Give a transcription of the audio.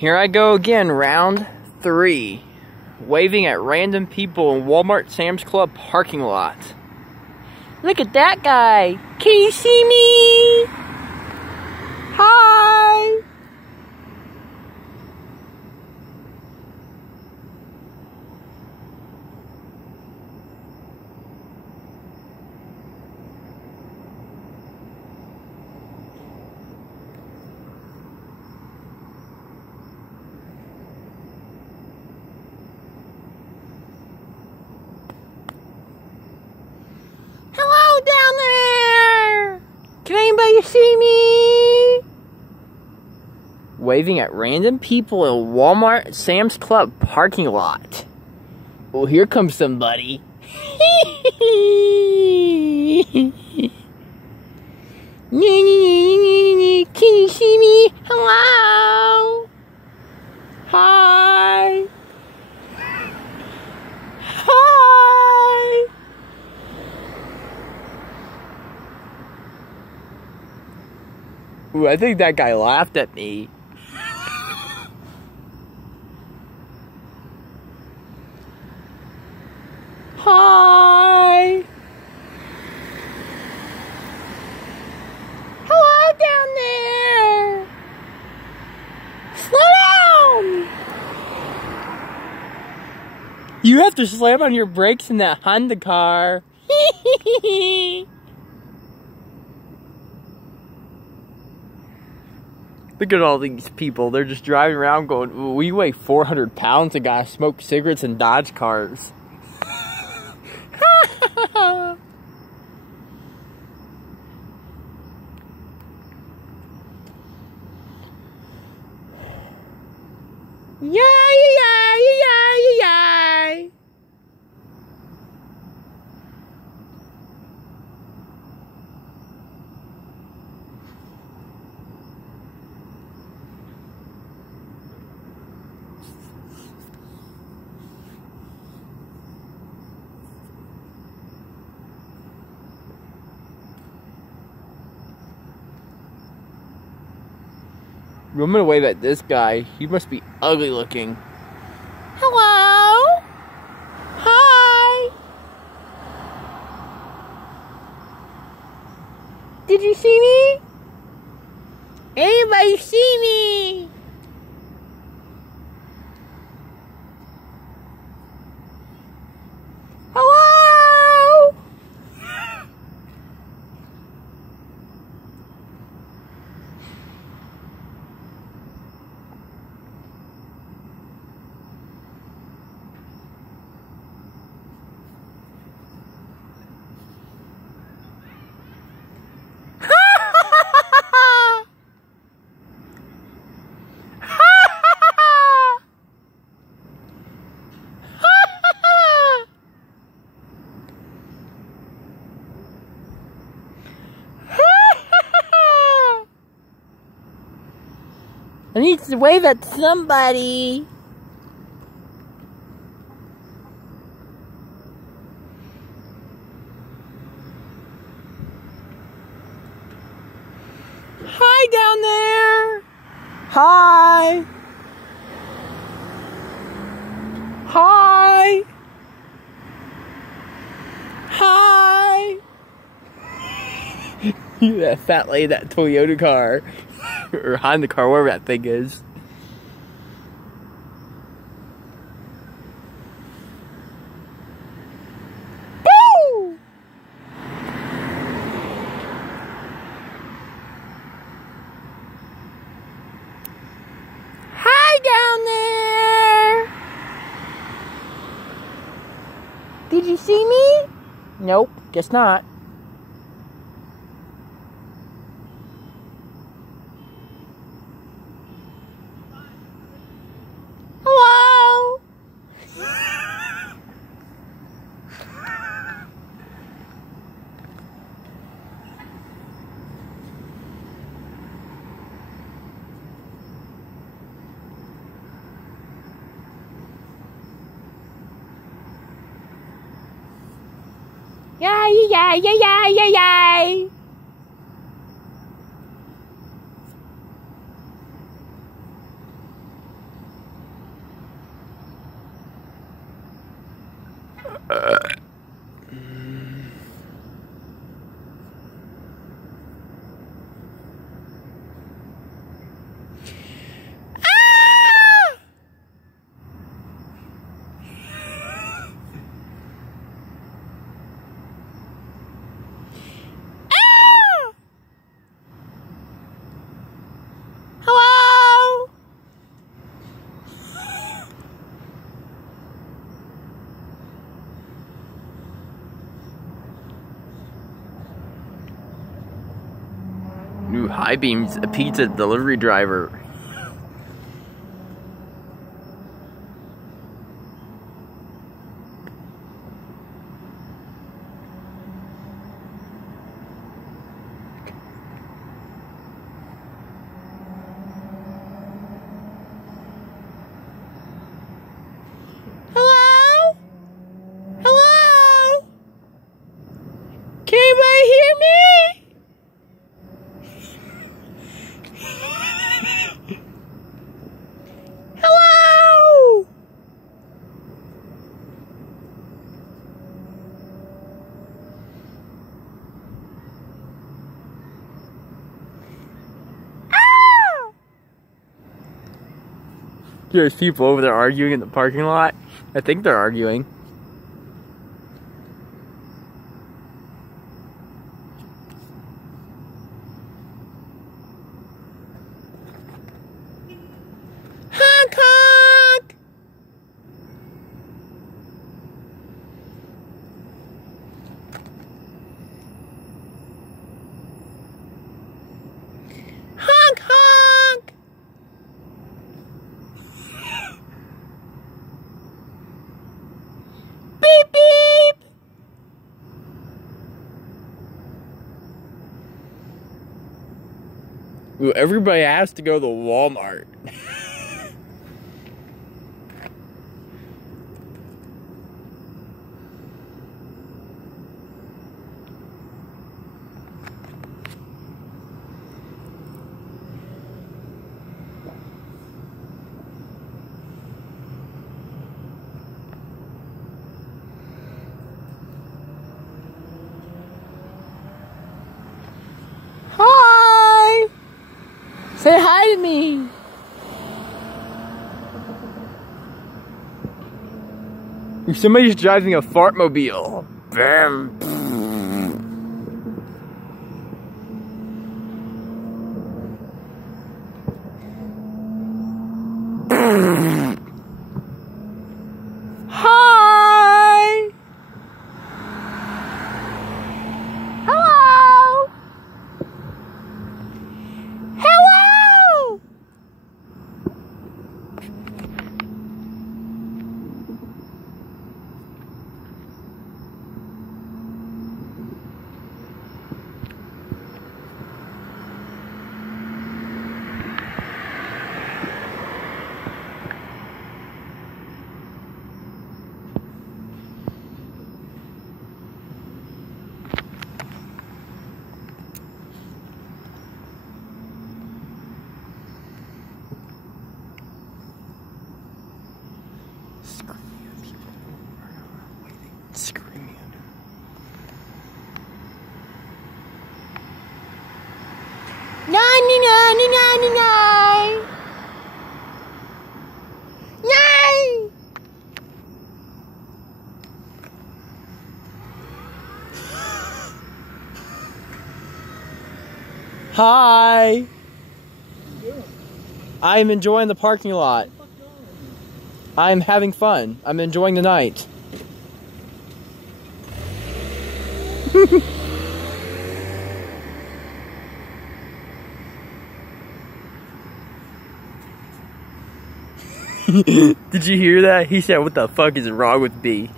Here I go again, round 3. Waving at random people in Walmart Sam's Club parking lot. Look at that guy! Can you see me? Hi! Hello down there! Can anybody see me? Waving at random people in Walmart Sam's Club parking lot. Well, here comes somebody. Can you see me? Hello? Hi. Hi. Ooh, I think that guy laughed at me. Hi. Hello down there. Slow down. You have to slam on your brakes in that Honda car. Look at all these people. They're just driving around going, ooh, we weigh 400 pounds and gotta smoke cigarettes in Dodge cars. Yay! I'm gonna wave at this guy. He must be ugly looking. Hello? Hi? Did you see me? Anybody see me? Hello? I need to wave at somebody. Hi down there. Hi. Hi. Hi. That fat lady, that Toyota car. Or Honda car, wherever that thing is. Woo! Hi down there. Did you see me? Nope, guess not. Yay! New High Beam's a pizza delivery driver. Hello? Hello? Can anybody hear me? Hello? Ah! There's people over there arguing in the parking lot. I think they're arguing. Honk honk! Honk honk! Beep beep! Ooh, everybody has to go to Walmart. Hi! Say hi to me! Somebody's driving a fartmobile. Bam! Hi! Hello! Hello! Screaming. No, no, no, no, no, no, no. No. Hi. I'm enjoying the parking lot. I'm having fun. I'm enjoying the night. Did you hear that? He said, "What the fuck is wrong with me?"